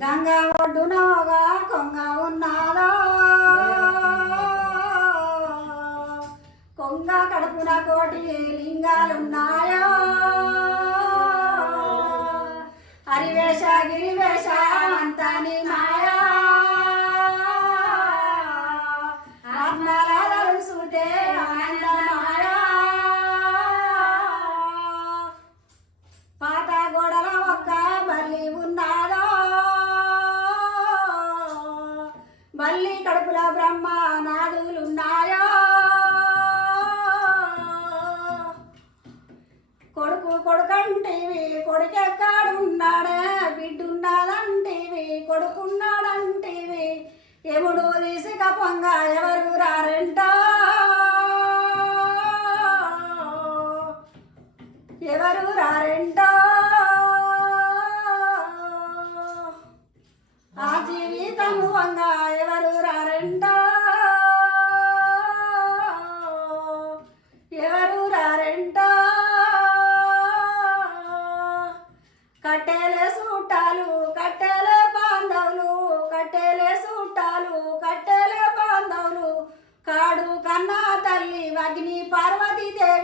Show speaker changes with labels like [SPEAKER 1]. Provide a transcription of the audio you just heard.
[SPEAKER 1] గంగా ఒడ్డునోగా కొంగ ఉన్నాదో కొంగ కడుపున కోటి లింగాలున్నాయో? హరివేష గిరివేష అంతని మాయా? కొడుకు కొడుకంటేవి కొడుకెక్కడున్నాడా బిడ్డున్నాడంటేవి కొడుకున్నాడంటేవి ఎముడు తీసుక పొంగ ఎవరు రారంట? ఎవరు రారెంటో? ఆ జీవితము వంగ ఎవరు కట్టెలే సూటాలు కట్టెలే బాంధవులు కట్టెలే సూటాలు కట్టెలే బాంధవులు. కాడు కన్నా తల్లి అగ్ని పార్వతీదేవి